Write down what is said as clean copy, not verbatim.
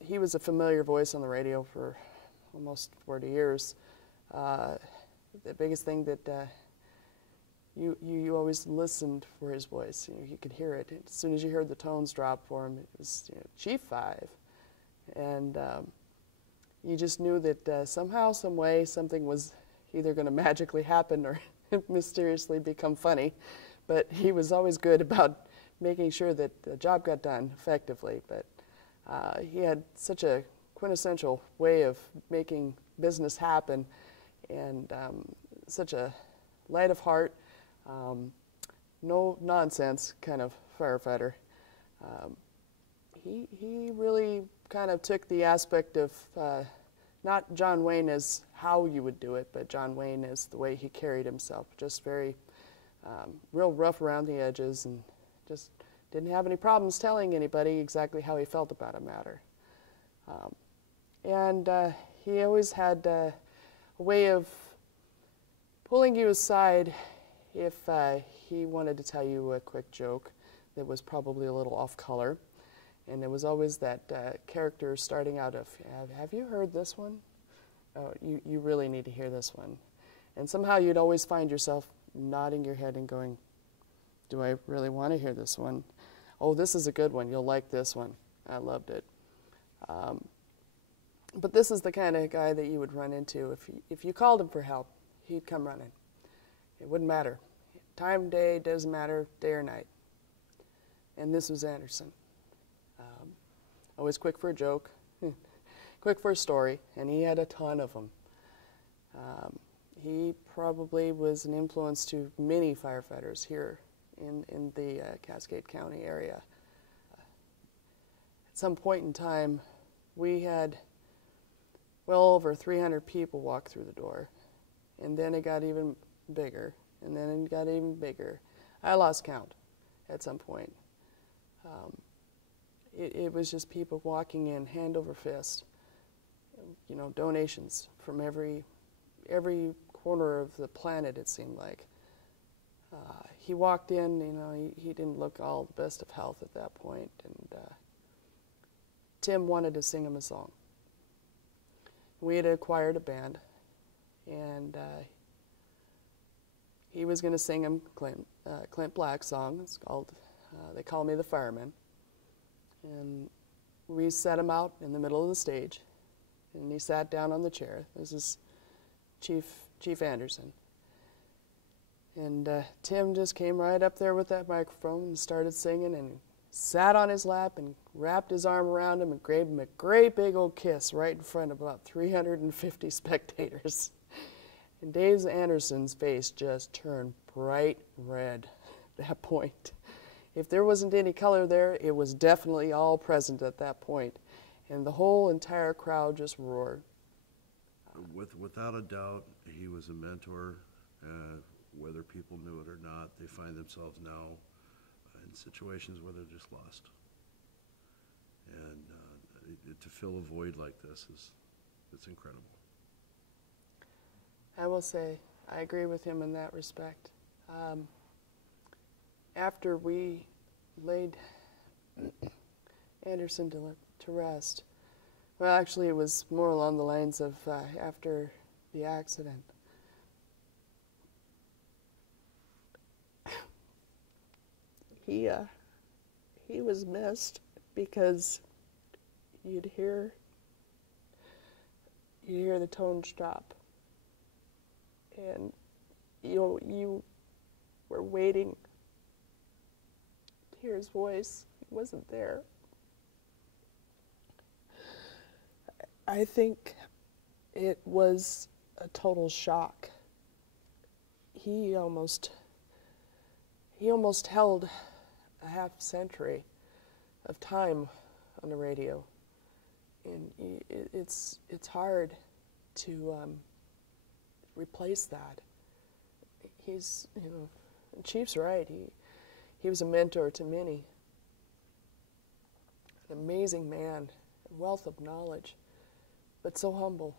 He was a familiar voice on the radio for almost 40 years. The biggest thing that you always listened for his voice. You could hear it. As soon as you heard the tones drop for him, it was Chief 5. And you just knew that somehow, some way, something was either going to magically happen or mysteriously become funny. But he was always good about making sure that the job got done effectively. But he had such a quintessential way of making business happen, and such a light of heart, no nonsense kind of firefighter. He really kind of took the aspect of not John Wayne as how you would do it, but John Wayne as the way he carried himself, just very real rough around the edges, and just didn't have any problems telling anybody exactly how he felt about a matter. And he always had a way of pulling you aside if he wanted to tell you a quick joke that was probably a little off color. And there was always that character starting out of, have you heard this one? Oh, you really need to hear this one. And somehow you'd always find yourself nodding your head and going, do I really want to hear this one? Oh, this is a good one. You'll like this one. I loved it. But this is the kind of guy that you would run into. If you called him for help, he'd come running. It wouldn't matter. Time, day, doesn't matter, day or night. And this was Anderson. Always quick for a joke, quick for a story, and he had a ton of them. He probably was an influence to many firefighters here in the Cascade County area. At some point in time, we had well over 300 people walk through the door, and then it got even bigger, and then it got even bigger. I lost count at some point. It was just people walking in hand over fist, donations from every corner of the planet, it seemed like. He walked in, he didn't look all the best of health at that point, and Tim wanted to sing him a song. We had acquired a band, and he was going to sing him Clint Black's song. It's called They Call Me the Fireman. And we set him out in the middle of the stage, and he sat down on the chair. This is Chief Anderson. And Tim just came right up there with that microphone and started singing, and sat on his lap and wrapped his arm around him and gave him a great big old kiss right in front of about 350 spectators. And Dave Anderson's face just turned bright red at that point. If there wasn't any color there, it was definitely all present at that point. And the whole entire crowd just roared. Without a doubt, he was a mentor. Whether people knew it or not, they find themselves now in situations where they're just lost. And to fill a void like this it's incredible. I will say, I agree with him in that respect. After we laid Anderson to rest, well, actually it was more along the lines of after the accident. He was missed because you'd hear the tones drop, and you were waiting to hear his voice. He wasn't there. I think it was a total shock. He almost held a half century of time on the radio, and it's hard to replace that. He's, Chief's right. He was a mentor to many. An amazing man, a wealth of knowledge, but so humble.